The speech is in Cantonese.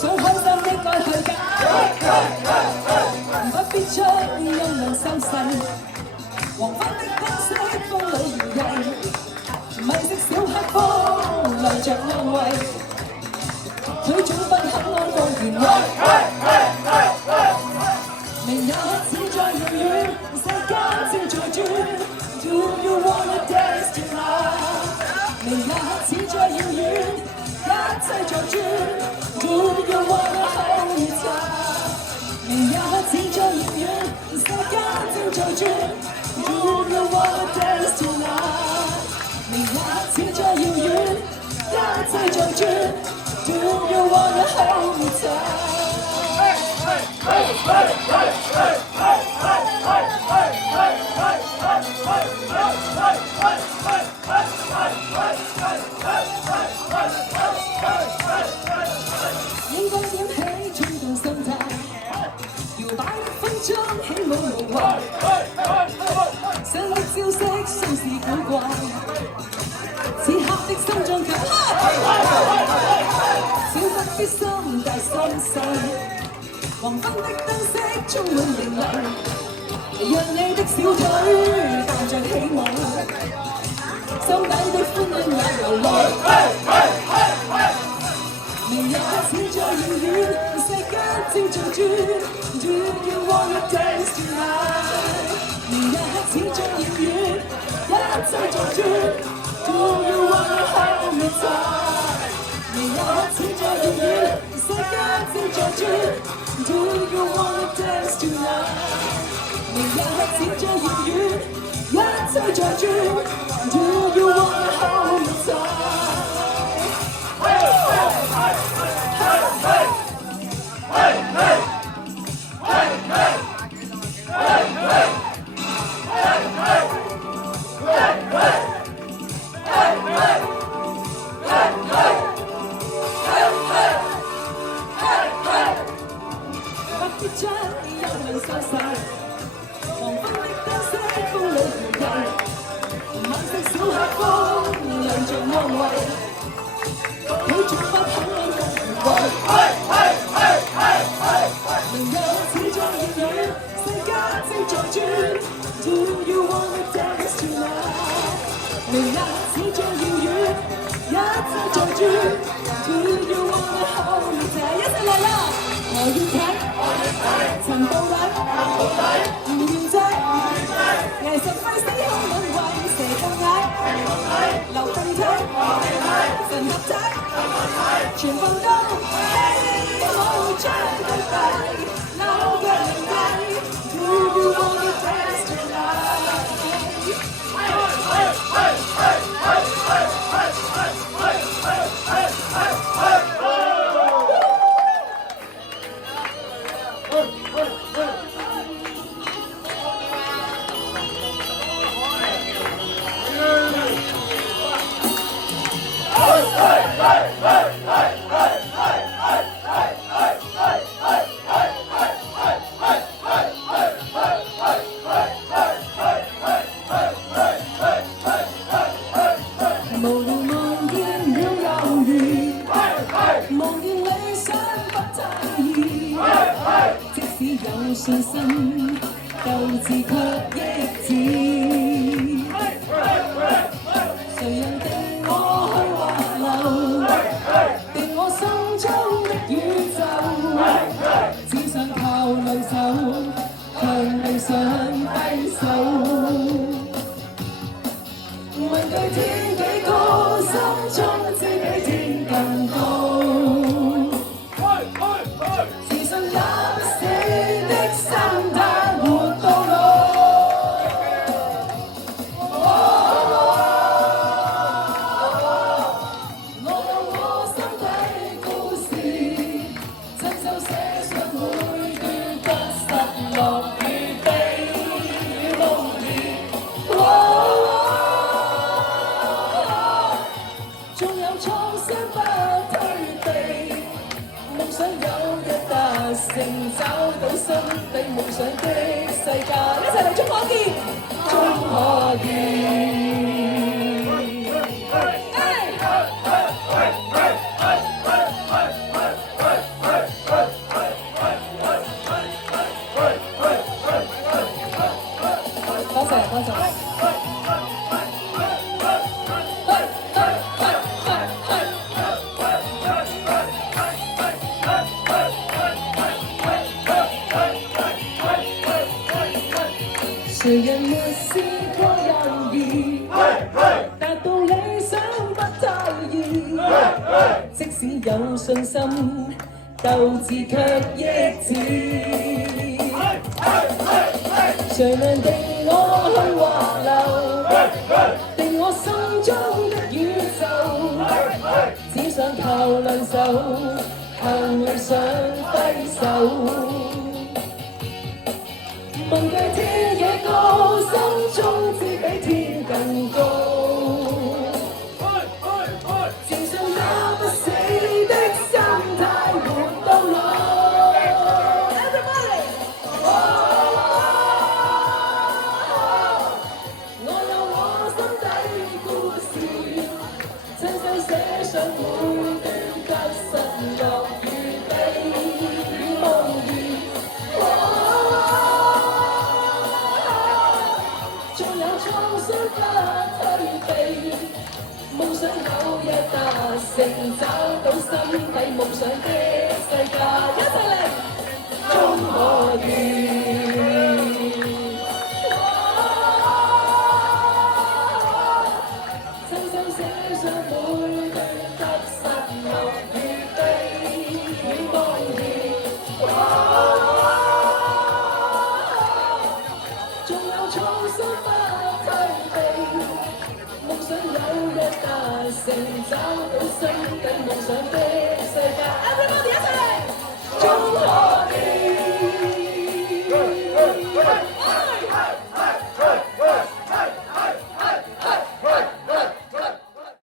想開心的愛去揀，不必將陰暗心細。黃昏的燈飾風裏搖曳，迷色小黑風亮着安慰，佢總不肯安放原位。明日只在遙遠，世間正在轉。Do you wanna dance tonight？ 明日只在遙遠，一切在轉。Do you wanna hold me tight？ 明日只在遙遠，世間正在轉。Do you wanna dance tonight？ 明日只在遙遠，一切在轉。Do you wanna hold me tight？ 應該點起衝動心態，搖擺的風中起舞無謂，新的招式雖是古怪，此刻的心臟強小不必心大心細，黃昏的燈飾充滿凌厲，讓你的小腿帶着起舞，心底的歡欣也流淚。明日只在遙遠，世間正在轉。Do you wanna dance tonight？ 明日只在遙遠，一切在轉。Do you wanna hold me tight？ 明日只在遙遠，世間正在轉。Do you wanna dance tonight？ 明日只在遙遠，一切在轉。Do you wanna hold me tight？不必將憂慮收晒，黃昏的燈飾風裏搖曳，晚色小黑風亮着安慰，佢總不肯安放原位。明日只在遙遠，世間正在轉。Do you wanna dance tonight？ 明日只在遙遠，一切在轉。Do you wanna hold me tight？ 一齊嚟啦！我要睇陳道禮，唔願制，藝術揮死空兩位，蛇更矮，流更體，神合體，全部都起舞將對比，扭腳凌厲。Do you wanna dance tonight？ 無聊望見了猶豫，望見理想不太易，即使有信心，鬥志卻益智。誰人定我去滑流，定我心中的宇宙，只想靠兩手，向理想揮手。問句天幾高，心中知比天更高。自信不死的心態活到老。我有我心底故事，親手寫上每段不失落與悲怒烈。仲有創傷不退避，夢想有日達成，找到心底夢想的世界，一齊嚟中可見，終可見。使有信心，鬥志卻益智。誰能定我去華流，定我心中的宇宙？只想靠兩手，向理想揮手。問句天嘅高，心中只比天更高。自信打不死的心態活到老。Everybody， 我有我心底故事，親手寫上每段得失樂與悲夢兒。縱有創傷不退避，夢想有日達成，找到心底夢想的世界，一齊嚟，終可遇。親手寫上每段得失樂與悲夢兒。縱有創傷不退避，夢想有日達成，找到心底夢想的世界。Everybody 一齊嚟，終可